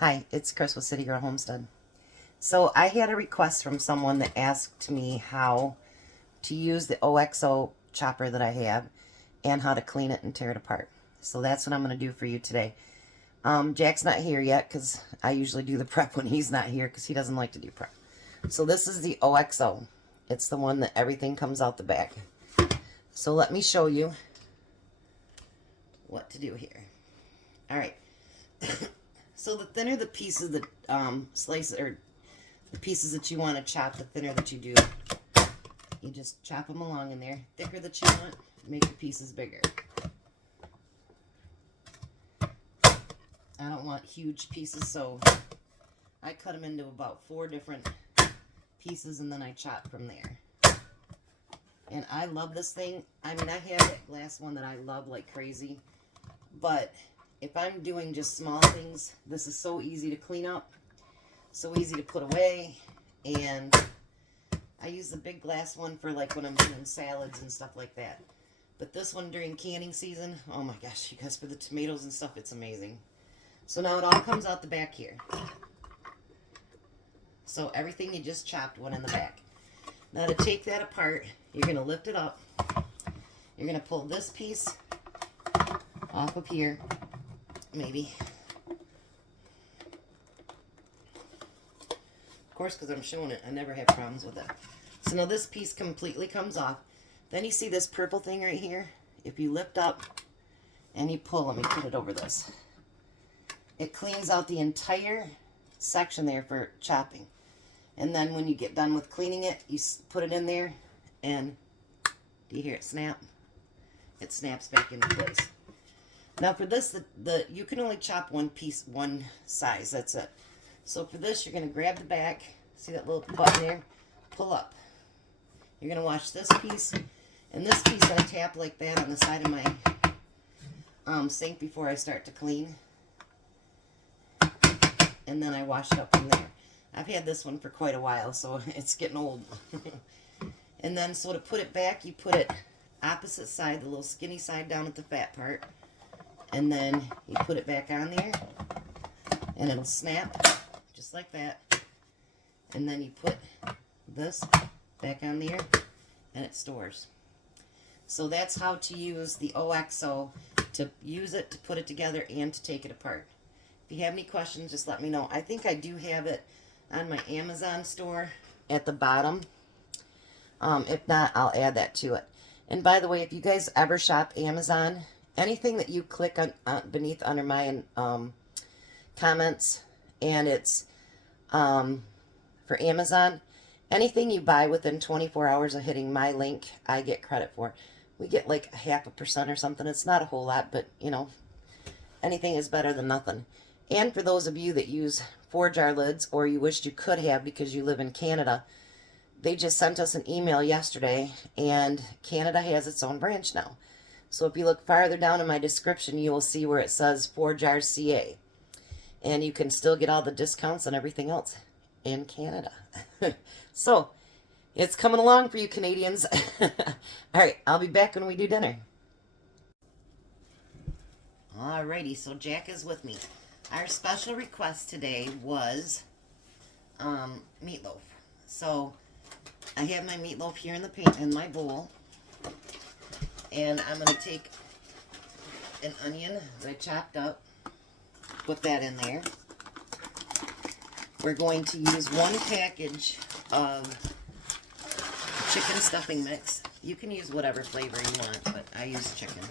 Hi, it's Chris with Citygirlhomestead. So I had a request from someone that asked me how to use the OXO chopper that I have and how to clean it and tear it apart. So that's what I'm going to do for you today. Jack's not here yet because I usually do the prep when he's not here because he doesn't like to do prep. So this is the OXO. It's the one that everything comes out the back. So let me show you what to do here. All right. So the thinner the pieces that slice or the pieces that you want to chop, the thinner that you do. You just chop them along in there. Thicker that you want, make the pieces bigger. I don't want huge pieces, so I cut them into about 4 different pieces and then I chop from there. And I love this thing. I mean, I have that glass one that I love like crazy, but if I'm doing just small things, this is so easy to clean up, so easy to put away, and I use the big glass one for like when I'm doing salads and stuff like that. But this one during canning season, oh my gosh, you guys, for the tomatoes and stuff, it's amazing. So now it all comes out the back here. So everything you just chopped went in the back. Now to take that apart, you're going to lift it up. You're going to pull this piece off of here. Maybe. Of course, because I'm showing it, I never have problems with it. So now this piece completely comes off. Then you see this purple thing right here? If you lift up and you pull, let me put it over this. It cleans out the entire section there for chopping. And then when you get done with cleaning it, you put it in there and do you hear it snap? It snaps back into place. Now for this, you can only chop one piece, one size, that's it. So for this, you're going to grab the back, see that little button there? Pull up. You're going to wash this piece, and this piece I tap like that on the side of my sink before I start to clean. And then I wash it up from there. I've had this one for quite a while, so it's getting old. And then, so to put it back, you put it opposite side, the little skinny side down at the fat part. And then you put it back on there, and it'll snap, just like that. And then you put this back on there, and it stores. So that's how to use the OXO, to use it, to put it together, and to take it apart. If you have any questions, just let me know. I think I do have it on my Amazon store at the bottom. If not, I'll add that to it. And by the way, if you guys ever shop Amazon, anything that you click on beneath under my comments, and it's for Amazon, anything you buy within 24 hours of hitting my link, I get credit for. We get like 0.5% or something. It's not a whole lot, but you know, anything is better than nothing. And for those of you that use 4-jar lids, or you wished you could have because you live in Canada, they just sent us an email yesterday, and Canada has its own branch now. So if you look farther down in my description, you will see where it says 4-jar CA. And you can still get all the discounts and everything else in Canada. So, it's coming along for you Canadians. Alright, I'll be back when we do dinner. Alrighty, so Jack is with me. Our special request today was meatloaf. So, I have my meatloaf here in my bowl. And I'm going to take an onion that I chopped up, put that in there. We're going to use 1 package of chicken stuffing mix. You can use whatever flavor you want, but I use chicken.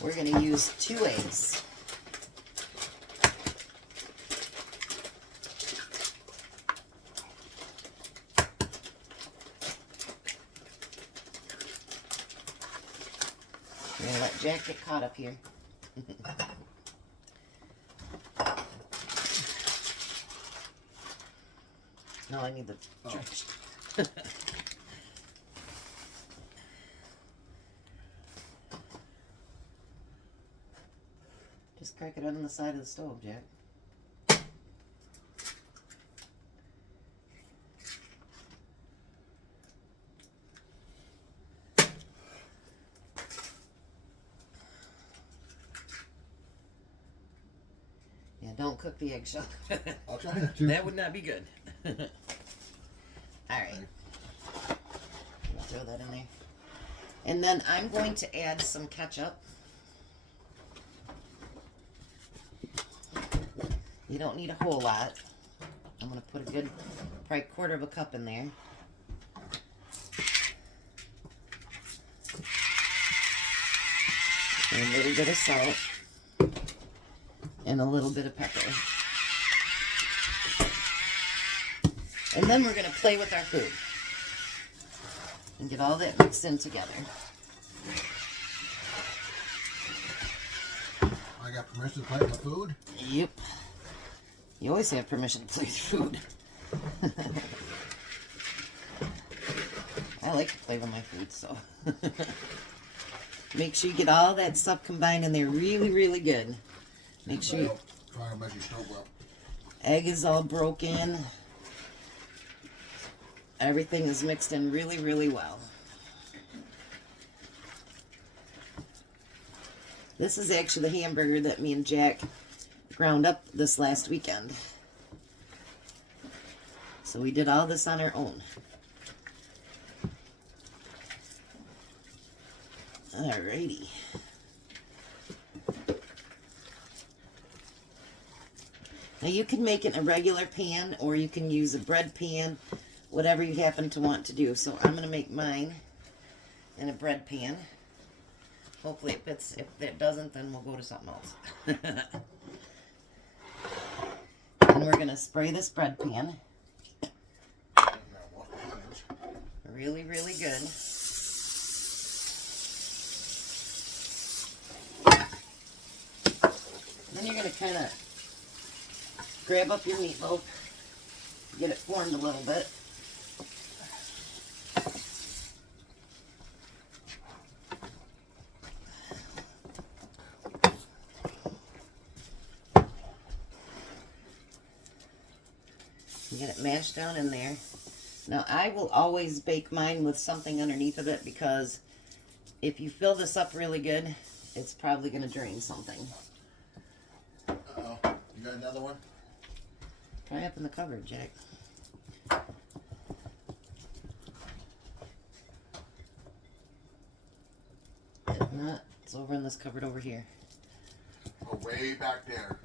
We're going to use 2 eggs. I'm going to let Jack get caught up here. No, I need the trash. Just crack it on the side of the stove, Jack. Yeah, don't cook the eggshell. I'll try not to. That would not be good. All right. Throw that in there. And then I'm going to add some ketchup. You don't need a whole lot. I'm going to put a good, probably 1/4 of a cup in there. And a little bit of salt. And a little bit of pepper. And then we're going to play with our food. And get all that mixed in together. I got permission to play with food? Yep. You always have permission to play with food. I like to play with my food, so. Make sure you get all that stuff combined in there really, really good. Make sure you... Try to make your stove up. Egg is all broken. Everything is mixed in really, really well. This is actually the hamburger that me and Jack ground up this last weekend. So we did all this on our own. Alrighty. Now you can make it in a regular pan or you can use a bread pan, whatever you happen to want to do. So I'm going to make mine in a bread pan. Hopefully it fits. If it doesn't, then we'll go to something else. And we're going to spray this bread pan really, really good. Then you're going to kind of grab up your meatloaf, get it formed a little bit. Get it mashed down in there. Now I will always bake mine with something underneath of it because if you fill this up really good, it's probably going to drain something. Uh-oh. You got another one? Try up in the cupboard, Jack. If not, it's over in this cupboard over here. Oh, way back there.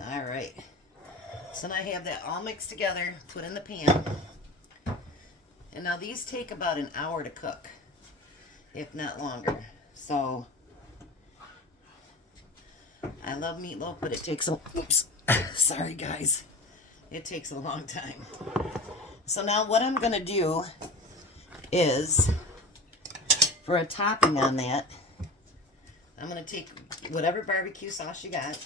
Alright. So now I have that all mixed together, put in the pan. And now these take about an hour to cook, if not longer. So, I love meatloaf, but it takes a... Oops. Sorry, guys. It takes a long time. So now what I'm going to do is, for a topping on that, I'm going to take whatever barbecue sauce you got.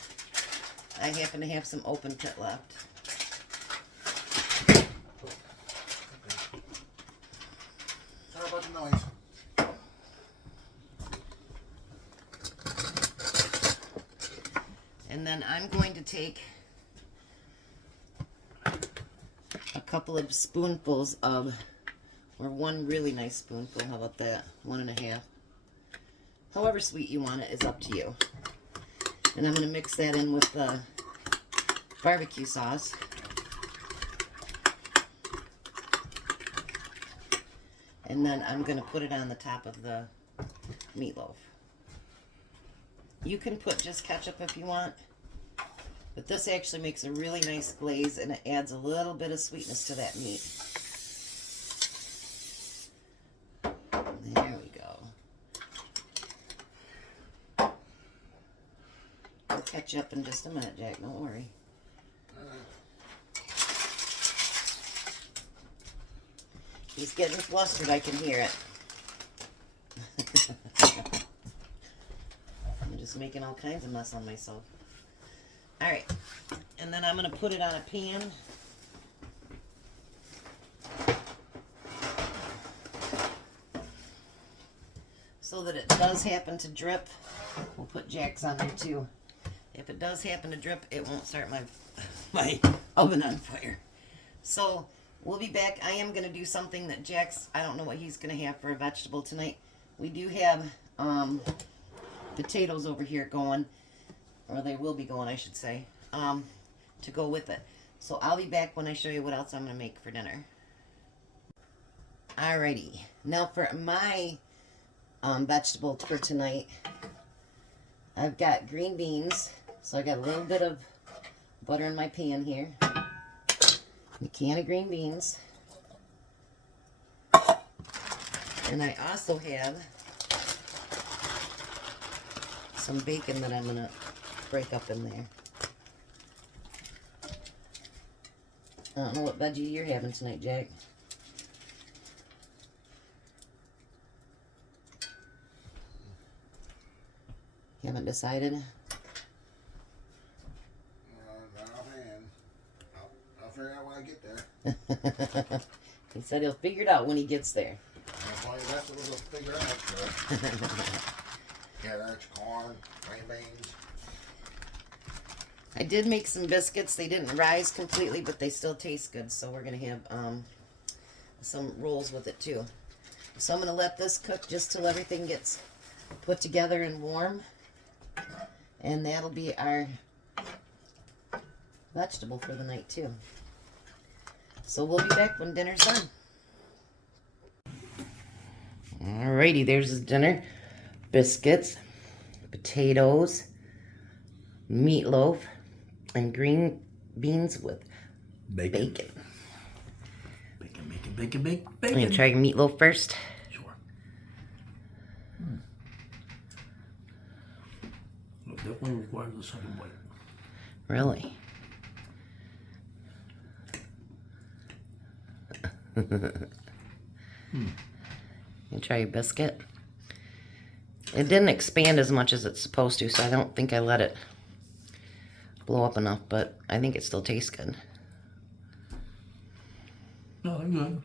I happen to have some open pit left. Sorry about the noise. And then I'm going to take a couple of spoonfuls of, or one really nice spoonful, how about that? 1.5. However sweet you want it is up to you. And I'm going to mix that in with the barbecue sauce. And then I'm going to put it on the top of the meatloaf. You can put just ketchup if you want, but this actually makes a really nice glaze and it adds a little bit of sweetness to that meat. There we go. I'll catch you up in just a minute, Jack, don't worry. He's getting flustered, I can hear it. I'm just making all kinds of mess on myself. Alright, and then I'm going to put it on a pan. So that it does happen to drip. We'll put Jack's on there too. If it does happen to drip, it won't start my oven on fire. So we'll be back. I am going to do something that Jack's, I don't know what he's going to have for a vegetable tonight. We do have potatoes over here going. or they will be going, I should say, to go with it. So I'll be back when I show you what else I'm going to make for dinner. Alrighty, now for my vegetables for tonight, I've got green beans. So I got a little bit of butter in my pan here, a can of green beans, and I also have some bacon that I'm going to break up in there. I don't know what veggie you're having tonight, Jack. You haven't decided? Not offhand. I'll figure it out when I get there. He said he'll figure it out when he gets there. I'll find the vegetables will figure out. Carrots, corn, green beans. I did make some biscuits. They didn't rise completely, but they still taste good. So we're going to have some rolls with it too. So I'm going to let this cook just till everything gets put together and warm. And that'll be our vegetable for the night too. So we'll be back when dinner's done. Alrighty, there's his dinner. Biscuits, potatoes, meatloaf, and green beans with bacon. Bacon. I'm going to try your meatloaf first. Sure. Look, that one requires a second bite. Really? You try your biscuit. It didn't expand as much as it's supposed to, so I don't think I let it blow up enough, but I think it still tastes good. No, they're good.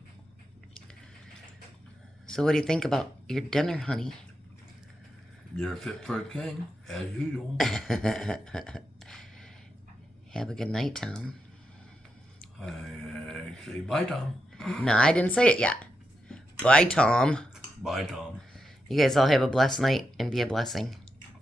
So what do you think about your dinner, honey? You're fit for a king, as usual. Have a good night, Tom. I say bye, Tom. No, I didn't say it yet. Bye, Tom. Bye, Tom. You guys all have a blessed night and be a blessing.